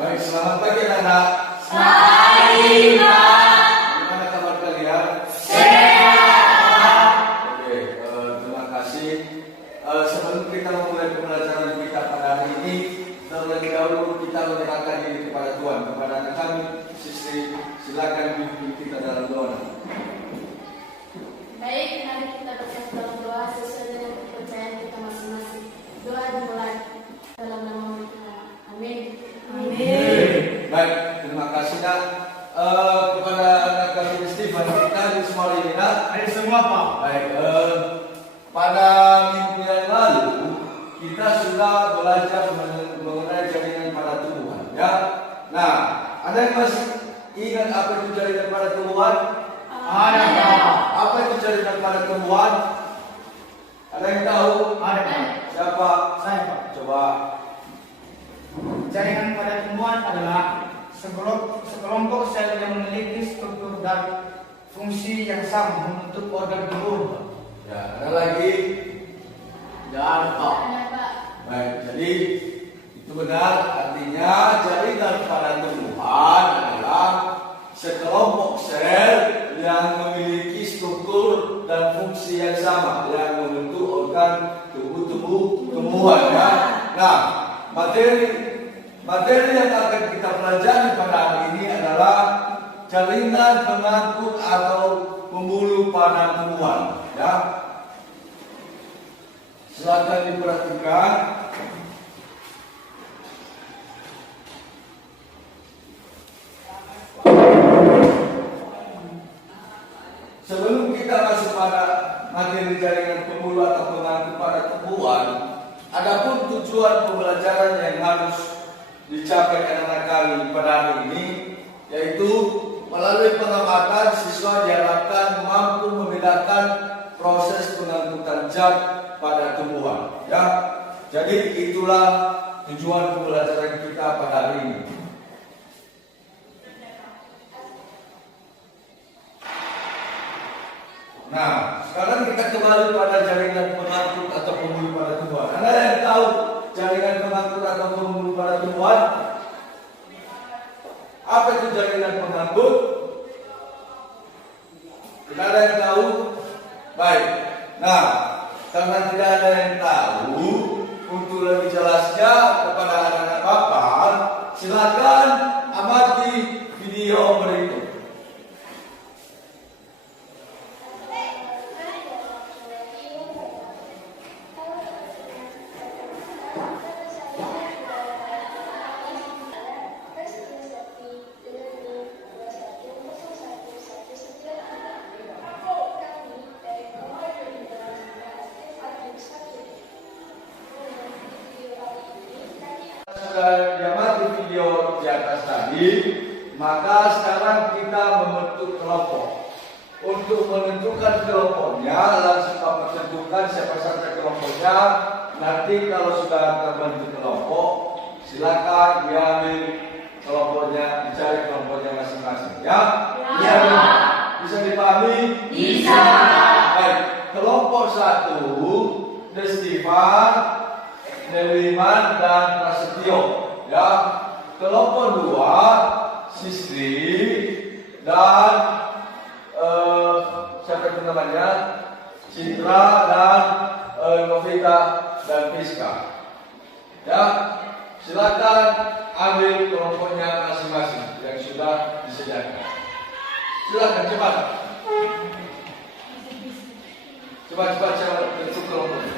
Baik, selamat pagi anak-anak. Pagi, Pak. Gimana kabar kalian? Sehat. Oke, terima kasih. Sebelum kita memulai pembelajaran kita pada hari ini, terlebih dahulu kita menyerahkan diri kepada Tuhan. Kepada anak kami, Sistri, silakan pimpin kita dalam doa. Baik, mari kita berkata dalam doa sesuai dengan kepercayaan kita masing-masing. Doa dimulai dalam nama Tuhan. Amin. Amin. Baik, terima kasih nak. Kepada anak kami Stephen, kita di semua ini nak. Hai semua Pak. Baik, pada minggu yang lalu kita sudah belajar mengenai jaringan pada tumbuhan, ya. Nah, ada yang masih ingat apa itu jaringan pada tumbuhan? Ada Pak. Apa itu jaringan pada tumbuhan? Ada yang tahu? Ada Pak. Siapa? Saya Pak. Coba. Jaringan pada tumbuhan adalah sekelompok sel yang memiliki struktur dan fungsi yang sama membentuk organ tubuh. Ya, ada lagi? Jangan Pak. Ada, Pak. Baik, jadi itu benar, artinya jaringan pada tumbuhan adalah sekelompok sel yang memiliki struktur dan fungsi yang sama yang membentuk organ tumbuhan, ya. Nah, materi yang akan kita pelajari pada hari ini adalah jaringan pengangkut atau pembuluh pada tumbuhan, ya. Silakan diperhatikan. Sebelum kita masuk pada materi jaringan pembuluh atau pengangkut pada tumbuhan, adapun tujuan pembelajaran yang harus dicapai anak-anak kami pada hari ini, yaitu melalui pengamatan siswa diharapkan mampu membedakan proses pengangkutan zat pada tumbuhan, ya. Jadi itulah tujuan pembelajaran kita pada hari ini. Nah, sekarang kita kembali pada jaringan pengangkut atau pembuluh pada tumbuhan. Anda yang tahu jaringan pengangkut atau pembuluh pada tumbuhan? Apa itu jaringan pengangkut? Tidak ada yang tahu? Baik. Nah, karena tidak ada yang tahu, untuk lebih jelasnya kepada anak-anak Bapak, silakan amati video berikut. Diamati video di atas tadi, maka sekarang kita membentuk kelompok. Untuk menentukan kelompoknya, langsung Bapak tentukan siapa saja kelompoknya. Nanti kalau sudah terbentuk kelompok, silakan diambil kelompoknya, dicari kelompoknya masing-masing, ya. Ya. Bisa dipahami? Bisa. Baik, kelompok 1, Destivan, Neliman dan Prasetyo, ya. Kelompok 2, Sistri dan siapa itu namanya? Citra dan Novita dan Fiska. Ya, silakan ambil kelompoknya masing-masing yang sudah disediakan. Silakan cepat. Cepat bentuk kelompoknya.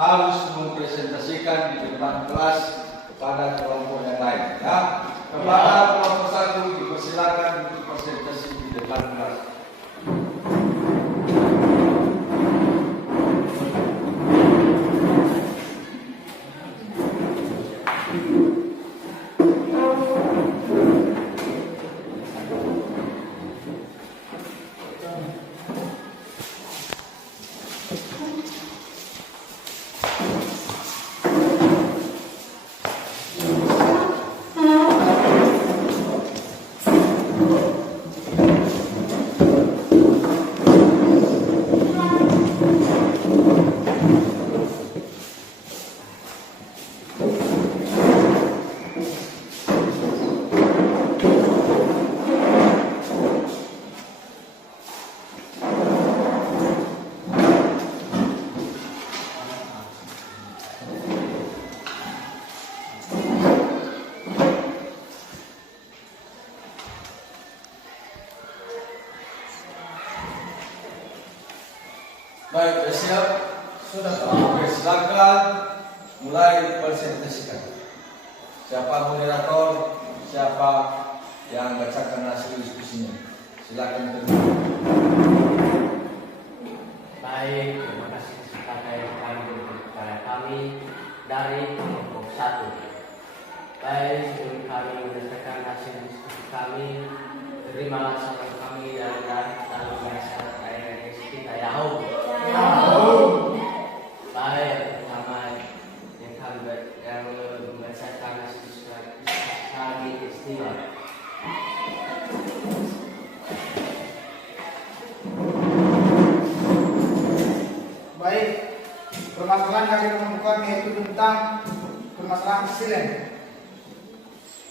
harus mempresentasikan di depan kelas pada kelompok yang lain. Ya, kepada kelompok 1 dipersilakan untuk presentasi di depan kelas. Baik, sudah siap? Sudah. Oke, silakan mulai presentasikan. Siapa moderator, siapa yang bacakan hasil diskusinya. Silakan terima. Baik, terima kasih kesempatan yang kami berikan kepada kami dari kelompok 1. Baik, sebelum kami berdasarkan hasil diskusi kami, terimalah salam kami dari dalam bahasa daerah kita Yahoo. Baik, pertama yang kami membacakan hasil diskusi kami istilah. Baik, permasalahan kami menemukan yaitu tentang permasalahan silen.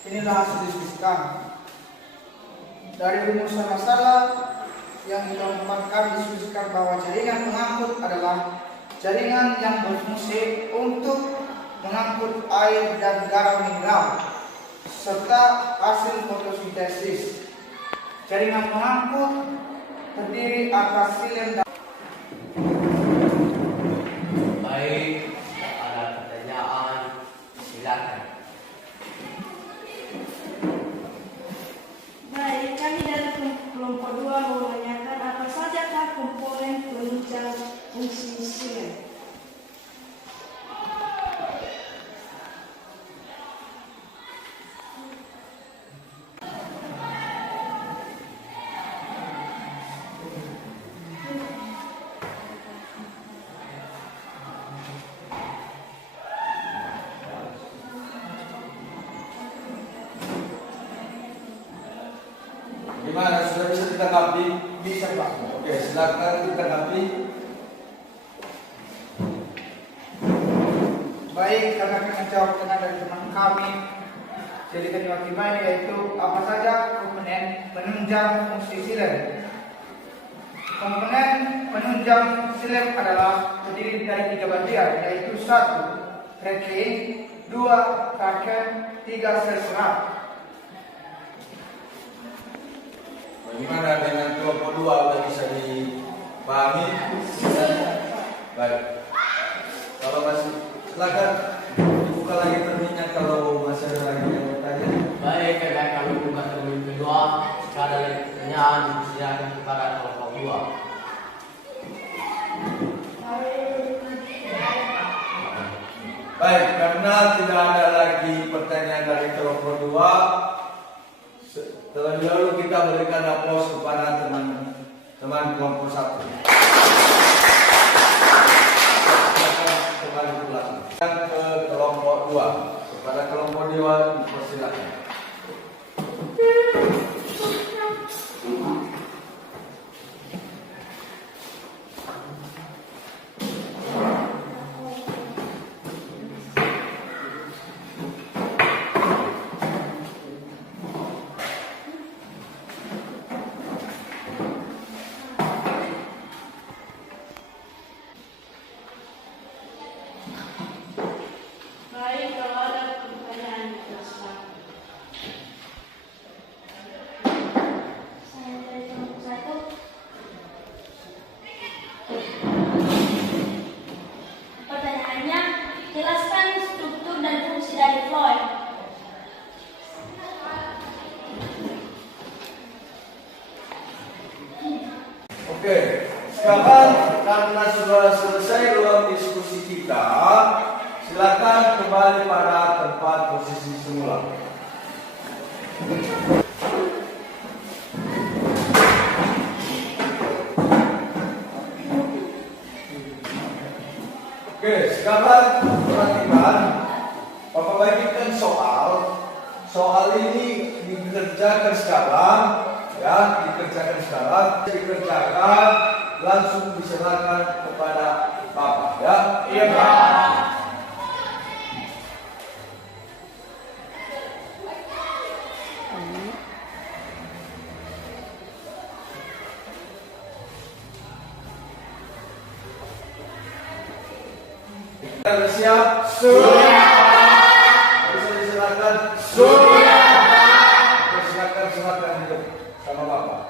Inilah hasil diskusi kami. Dari rumusan masalah yang ditemukan kami diskusikan bahwa jaringan pengangkut adalah jaringan yang berfungsi untuk mengangkut air dan garam mineral serta hasil fotosintesis. Jaringan pengangkut terdiri atas silen dan Baik, ada pertanyaan, silakan. Baik, kami dari kelompok 2 mau menanyakan apa sajakah komponen penunjang fungsi silen. Gimana, sudah bisa ditanggapi? bisa Pak. Oke, silakan ditanggapi. Baik, kami akan menjawab pertanyaan dari teman kami. Jadi kedua ini yaitu apa saja komponen penunjang fungsi silen. Komponen penunjang silen adalah terdiri dari 3 bagian, yaitu 1. Protein, 2. Kraken, 3. Sel serat. Bagaimana dengan kelompok 2, sudah bisa dipahami? Baik. Kalau masih, silakan dibuka lagi terminnya kalau masih ada lagi yang bertanya. Baik, karena kami buka termin kedua, jika ada lagi pertanyaan, silakan kepada kelompok 2. Baik, karena tidak ada lagi pertanyaan dari kelompok 2, terlebih dahulu kita berikan aplaus kepada teman-teman kelompok 1. Kembali pulang. Yang ke kelompok 2, kepada kelompok 2 dipersilakan. Oke, sekarang perhatikan, Bapak bagikan soal ini dikerjakan sekarang, ya, dikerjakan langsung diserahkan kepada Bapak, ya. Iya, Pak. Kita siap? Sudah. Bisa diserahkan? Sudah. Silakan hidup sama Bapak.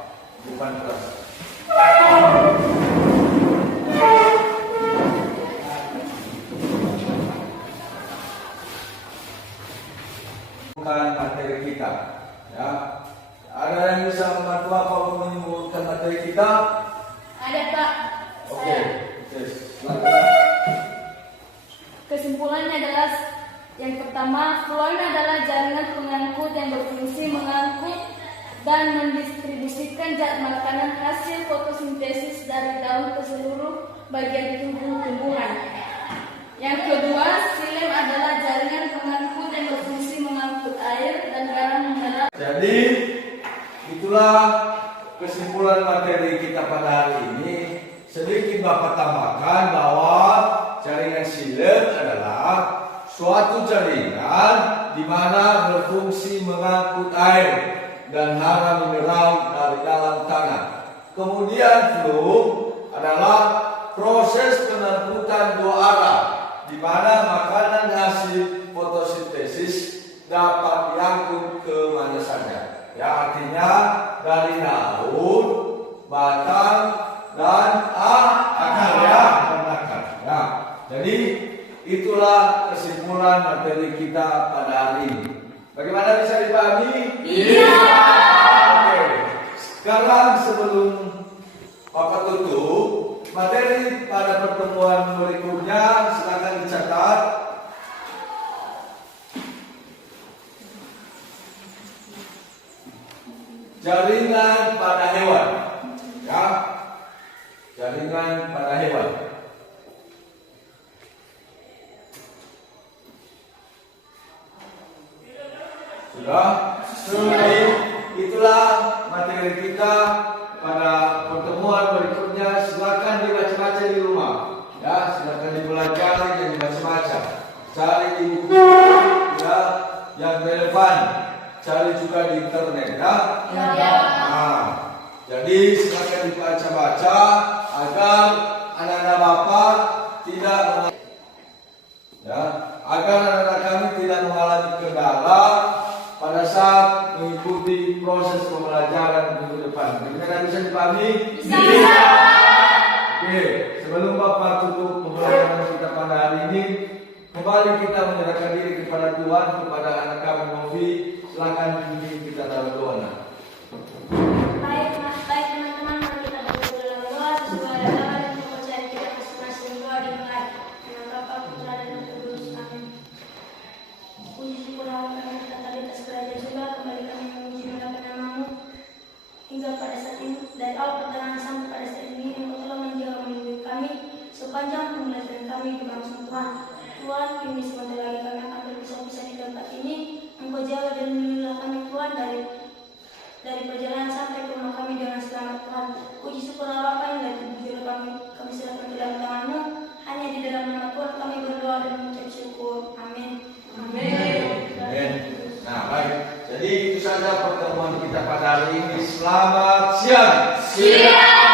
Depan kelas. Bukan materi kita, ya. Ada yang bisa membantu Bapak untuk menyembuhkan materi kita? Ada Pak. Oke. Saya. Silakan. Kesimpulannya adalah yang pertama, fluon adalah jaringan pengangkut yang berfungsi mengangkut dan mendistribusikan zat makanan hasil fotosintesis dari daun ke seluruh bagian tubuh tumbuhan. Yang kedua, xilem adalah jaringan pengangkut yang berfungsi mengangkut air dan garam mineral. Jadi itulah kesimpulan materi kita pada hari ini. Sedikit Bapak tambahkan bahwa jaringan xilem adalah suatu jaringan di mana berfungsi mengangkut air dan hara mineral dari dalam tanah. Kemudian flume adalah proses pengangkutan dua arah di mana makanan hasil fotosintesis dapat diangkut ke mana saja. Ya, artinya dari daun, batang, dan akar, ya, dan akar. Ya. Jadi itulah kesimpulan materi kita pada hari ini. Bagaimana, bisa dipahami? Iya. Oke. Sekarang sebelum Bapak tutup materi pada pertemuan berikutnya, silakan dicatat. Jaringan pada hewan, ya. Jaringan pada hewan. Sudah. Itulah materi kita pada pertemuan berikutnya. Silakan dibaca-baca di rumah, ya. Silakan dipelajari dan dibaca-baca. Cari di buku, ya, yang relevan. Cari juga di internet, ya. Nah, jadi silakan dibaca-baca agar anak-anak Bapak tidak agar anak-anak kami tidak mengalami kendala pada saat mengikuti proses pembelajaran minggu depan. Bagaimana, bisa dipahami? Bisa. Oke, sebelum Bapak tutup pembelajaran kita pada hari ini, kembali kita menyerahkan diri kepada Tuhan, kepada anak kami Novi. Silakan pimpin kita dalam doa. Baik teman-teman, mari kita berdoa dalam doa sesuai dengan kepercayaan kita masing-masing. Doa dimulai dengan Bapa, Putra, dan Roh Kudus. Amin. Puji syukur Allah kami kita tadi atas kerajaan surga, kembali kami memuji mendapat nama-Mu hingga pada saat ini, dari awal pertengahan sampai pada saat ini, Engkau telah menjaga melindungi kami sepanjang pembelajaran kami di bangsa Tuhan. Tuhan, kini sebentar lagi kami akan berpisah-pisah di tempat ini. Engkau jaga dan melindungi kami Tuhan dari perjalanan sampai ke rumah kami dengan selamat Tuhan. Puji syukur Allah kami dari tujuan kami serahkan ke dalam tangan-Mu. Hanya di dalam nama Tuhan kami berdoa dan mengucap syukur. Amin. Amin. Nah, baik. Jadi itu saja pertemuan kita pada hari ini. Selamat siang. Siang.